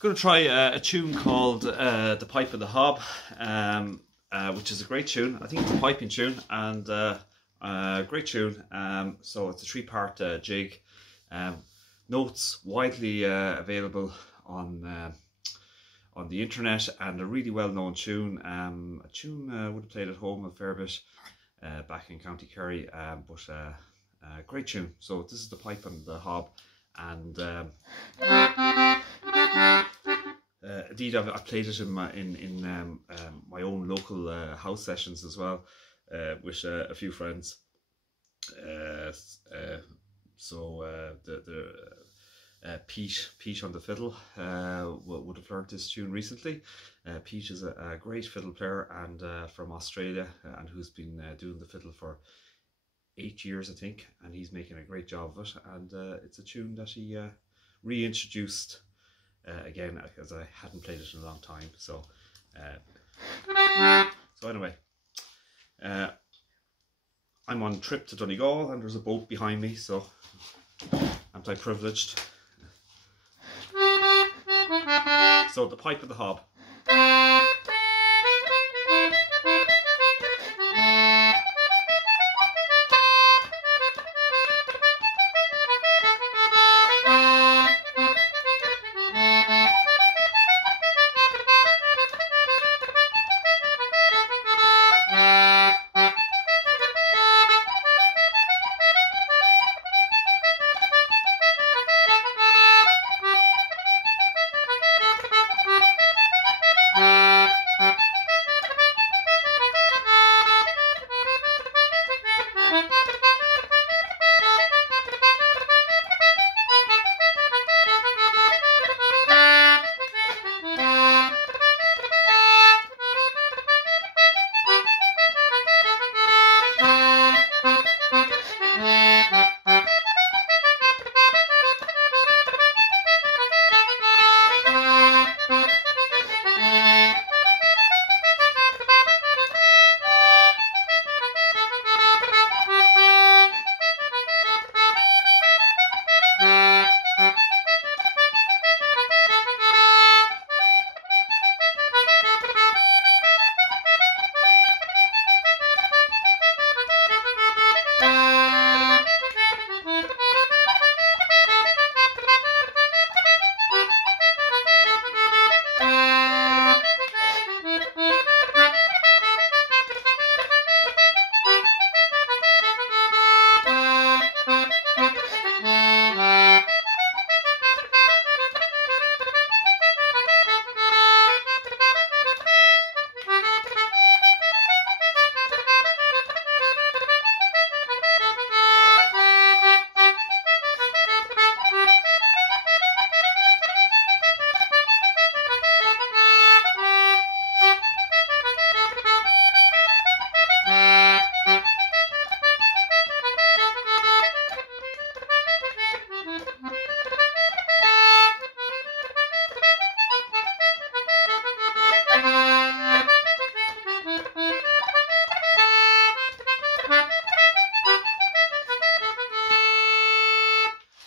Going to try a tune called The Pipe of the Hob, which is a great tune. I think it's a piping tune and great tune. So it's a three-part jig. Notes widely available on the internet, and a really well-known tune. A tune I would have played at home a fair bit back in County Kerry, but great tune. So this is The Pipe and the Hob, and indeed I've played it in my own local house sessions as well, with a few friends. Pete on the fiddle would have learned this tune recently. Pete is a great fiddle player and from Australia, and who's been doing the fiddle for 8 years, I think, and he's making a great job of it. And it's a tune that he reintroduced again, because I hadn't played it in a long time. So anyway, I'm on trip to Donegal, and there's a boat behind me, so I'm quite privileged. So The Pipe of the Hob.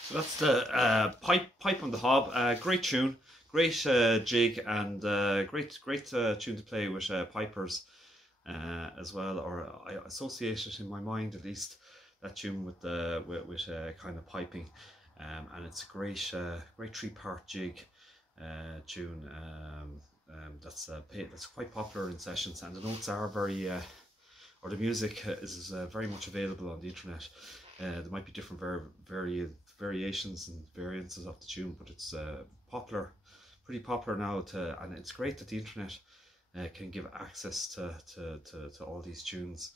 So that's the pipe on the Hob. Great tune, great jig, and great tune to play with pipers as well. Or I associate it in my mind, at least, that tune with kind of piping, and it's a great three-part jig tune. That's quite popular in sessions, and the notes are very, or the music is very much available on the internet. There might be different variations and variances of the tune, but it's pretty popular now. And it's great that the internet can give access to all these tunes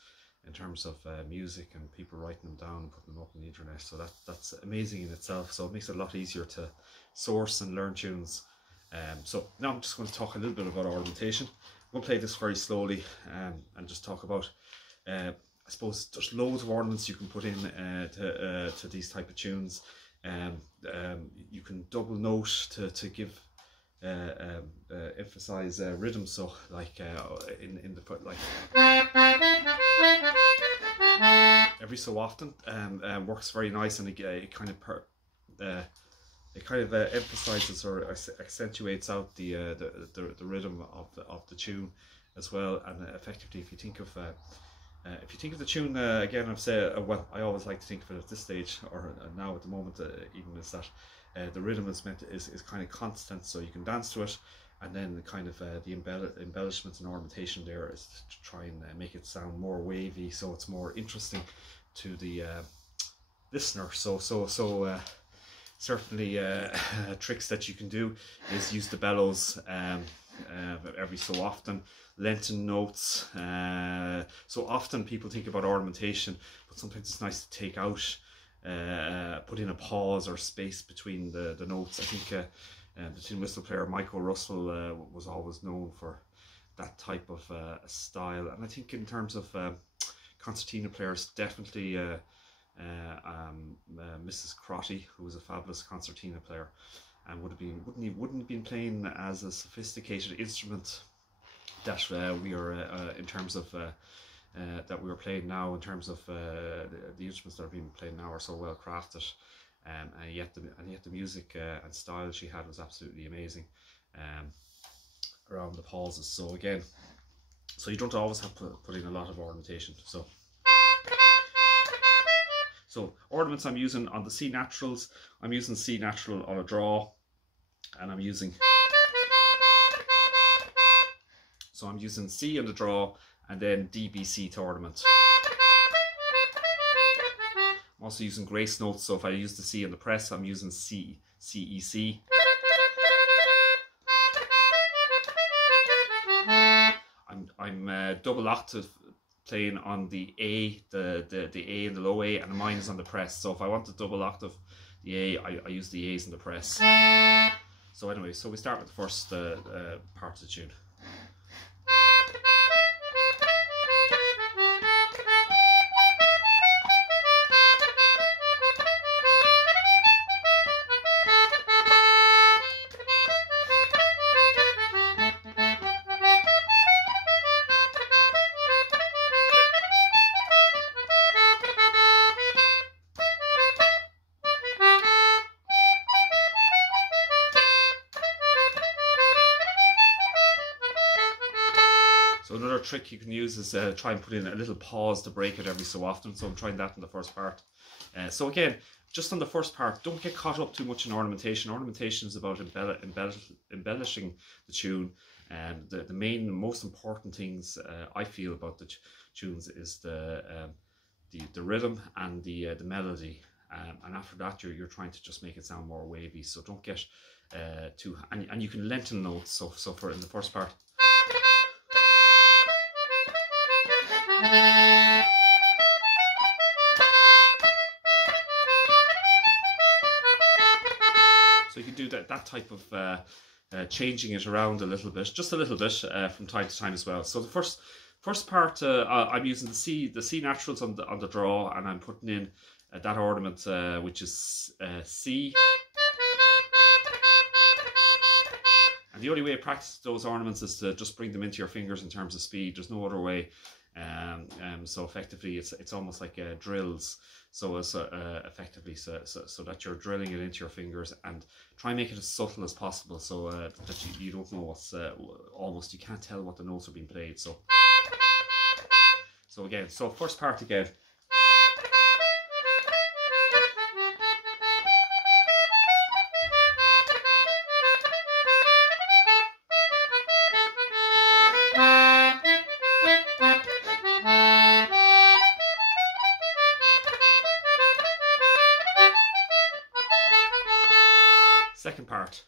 in terms of music, and people writing them down and putting them up on the internet. So that's amazing in itself. So it makes it a lot easier to source and learn tunes. So now I'm just going to talk a little bit about ornamentation. I'm going to play this very slowly and just talk about, I suppose there's loads of ornaments you can put in to these type of tunes. You can double note to give emphasize rhythm. So like in the like every so often works very nice, and it kind of it kind of emphasizes or accentuates out the rhythm of the tune as well. And effectively, if you think of the tune again, I've said well, I always like to think of it at this stage or now at the moment, even is that the rhythm is kind of constant, so you can dance to it, and then kind of the embellishments and ornamentation there is to try and make it sound more wavy, so it's more interesting to the listener. So certainly tricks that you can do is use the bellows every so often, lengthen notes. So often people think about ornamentation, but sometimes it's nice to take out, put in a pause or space between the notes. I think the tin whistle player Michael Russell was always known for that type of style, and I think in terms of concertina players, definitely Mrs. Crotty, who was a fabulous concertina player, and wouldn't have been playing as a sophisticated instrument that we are in terms of that we were playing now. In terms of the instruments that are being played now are so well crafted, and yet the music and style she had was absolutely amazing around the pauses. So again, so you don't always have to put in a lot of ornamentation. So ornaments I'm using on the C naturals, I'm using C natural on a draw, and I'm using C on the draw and then DBC to ornament. I'm also using grace notes, so if I use the C on the press, I'm using C, CEC. I'm double octave playing on the A, the A and the low A, and the mine is on the press. So if I want to double octave the A, I use the A's in the press. So anyway, so we start with the first part of the tune. So another trick you can use is try and put in a little pause to break it every so often. So I'm trying that in the first part. So again, just on the first part, don't get caught up too much in ornamentation. Ornamentation is about embellishing the tune. And the most important things I feel about the tunes is the rhythm and the melody. And after that, you're trying to just make it sound more wavy. So don't get too, and you can lengthen notes. So for in the first part. So you can do that type of changing it around a little bit, just a little bit from time to time as well. So the first part, I'm using the C naturals on the draw, and I'm putting in that ornament which is C. And the only way to practice those ornaments is to just bring them into your fingers in terms of speed. There's no other way. So effectively, it's almost like drills. So it's effectively so that you're drilling it into your fingers, and try and make it as subtle as possible, so that you don't know what's almost you can't tell what the notes are being played. So again, so first part again. Second part.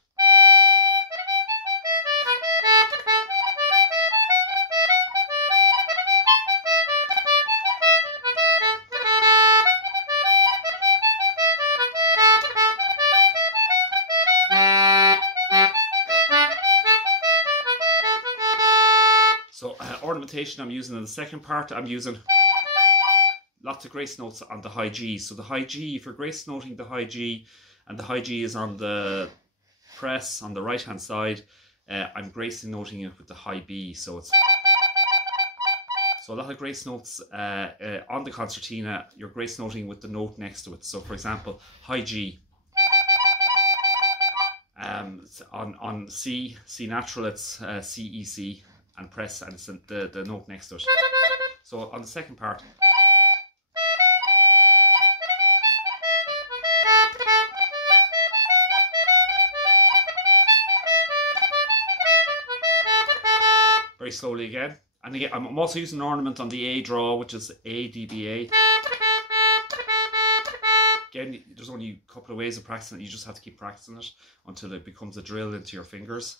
So ornamentation I'm using in the second part, I'm using lots of grace notes on the high G. So the high G, if you're grace noting the high G, and the high G is on the press on the right hand side, I'm grace noting it with the high B. So it's a lot of grace notes on the concertina. You're grace noting with the note next to it. So for example, high G. On C natural, it's C E C, and press, and it's the note next to it. So on the second part, very slowly again. And again, I'm also using an ornament on the A draw, which is A D B A. Again, there's only a couple of ways of practicing it. You just have to keep practicing it until it becomes a drill into your fingers.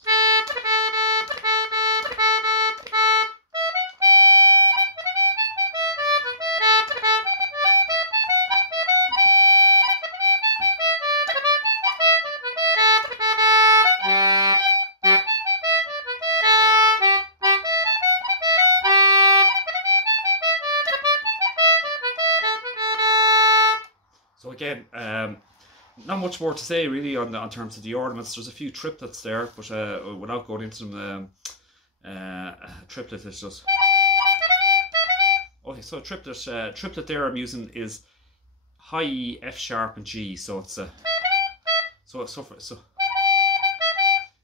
So again, not much more to say really on terms of the ornaments. There's a few triplets there, but without going into them, triplet is just. Okay, so triplet there I'm using is high E, F sharp, and G. So it's so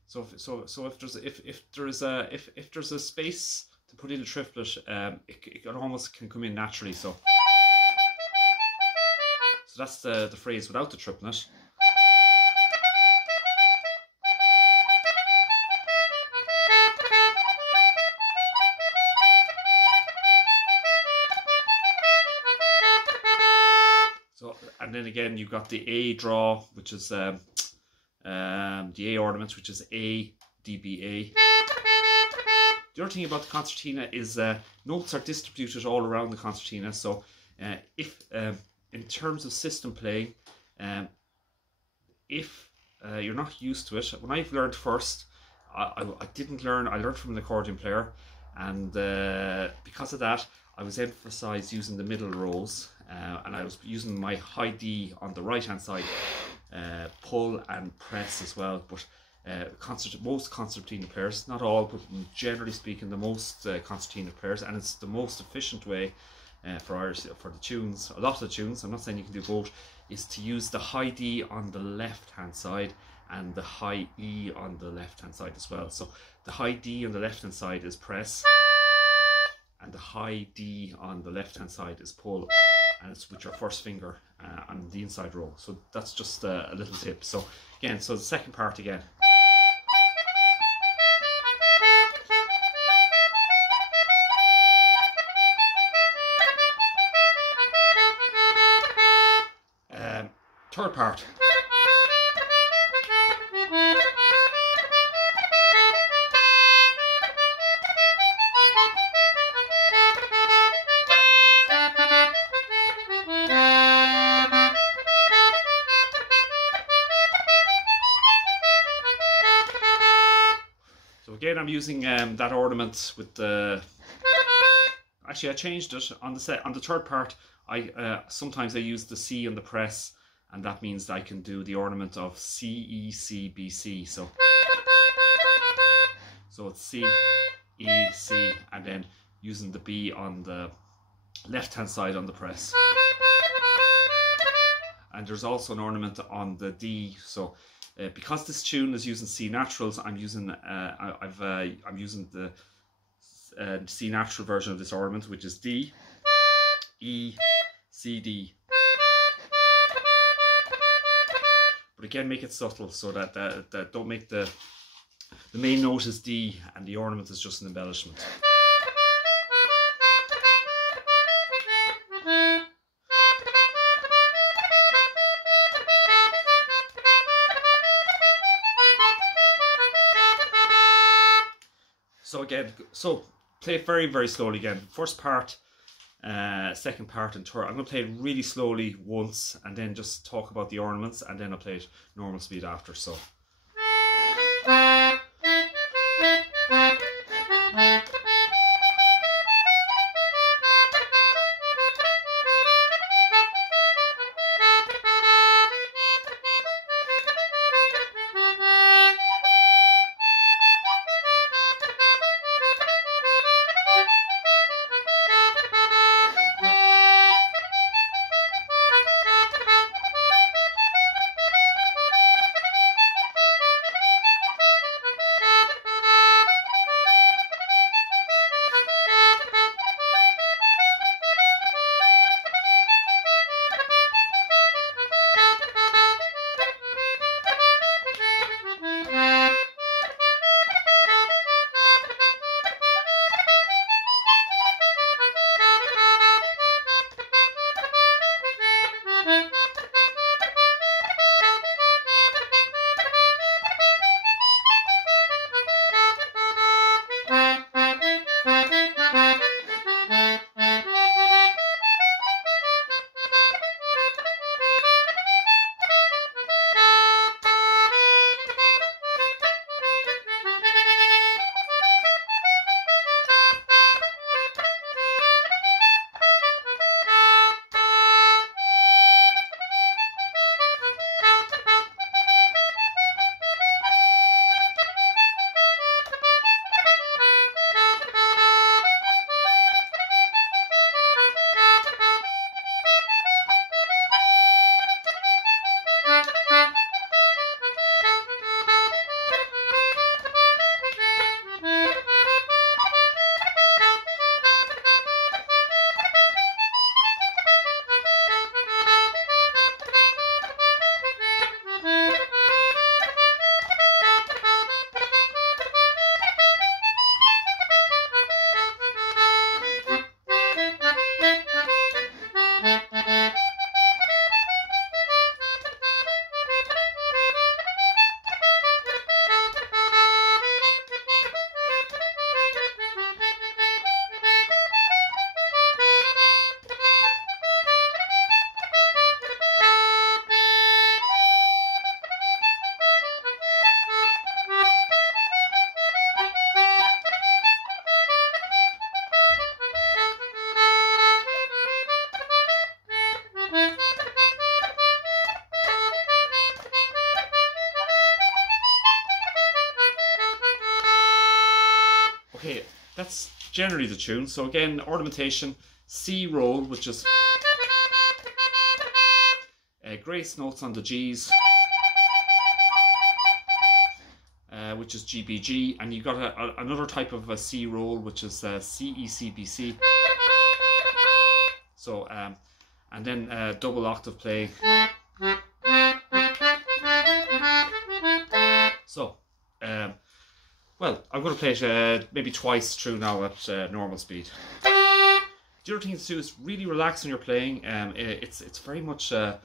if there's a space to put in a triplet, it almost can come in naturally. So that's the phrase without the triplet. So, and then again you've got the A draw, which is the A ornament, which is A D B A. The other thing about the concertina is notes are distributed all around the concertina. So if in terms of system playing, if you're not used to it, when I've learned first, I didn't learn, I learned from an accordion player, and because of that I was emphasized using the middle rows, and I was using my high D on the right hand side, pull and press as well. But most concertina players, not all, but generally speaking, the most concertina players, and it's the most efficient way for the tunes, a lot of the tunes, I'm not saying you can do both, is to use the high D on the left hand side and the high E on the left hand side as well. So the high D on the left hand side is press, and the high D on the left hand side is pull, and it's with your first finger on the inside row. So that's just a little tip. So again, so the second part again. Third part. So again, I'm using that ornament with the. Actually, I changed it on the third part. Sometimes I use the C on the press, and that means that I can do the ornament of C E C B C. So it's C E C, and then using the B on the left hand side on the press. And there's also an ornament on the D. So because this tune is using C naturals, I'm using I'm using the C natural version of this ornament, which is D, E, C, D. But again, make it subtle, so that don't make the main note is D and the ornament is just an embellishment. So again, play it very, very slowly again. First part, second part, and third. I'm going to play it really slowly once, and then just talk about the ornaments, and then I'll play it normal speed after. So. Okay, that's generally the tune. So again, ornamentation, C roll, which is grace notes on the G's, which is GBG, and you got another type of a C roll, which is CECBC. So and then double octave play. So well, I'm going to play it maybe twice through now at normal speed. The other thing to do is really relax when you're playing. It's very much a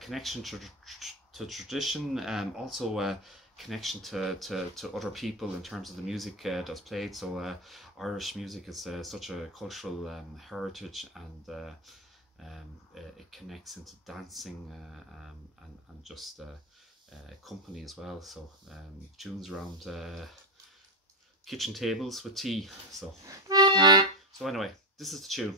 connection to tradition, also connection to other people in terms of the music that's played. So Irish music is such a cultural heritage, and it connects into dancing and just company as well. So tunes around kitchen tables with tea. So anyway, this is the tune.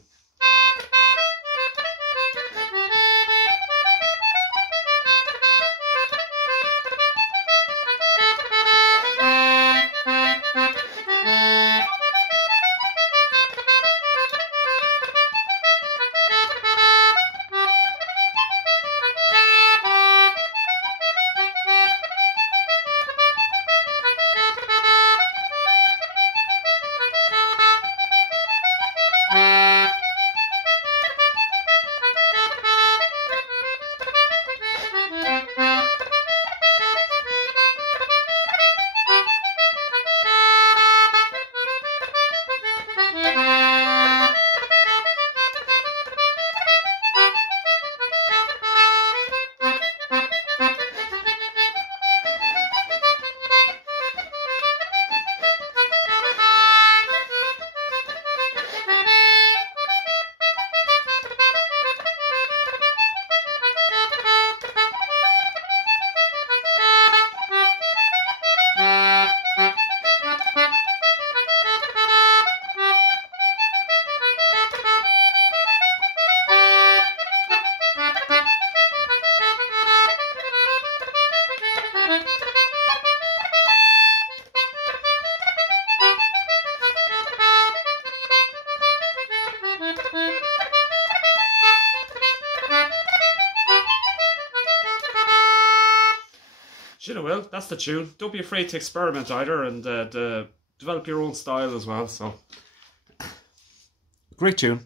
You know, well, that's the tune. Don't be afraid to experiment either, and develop your own style as well. So, great tune.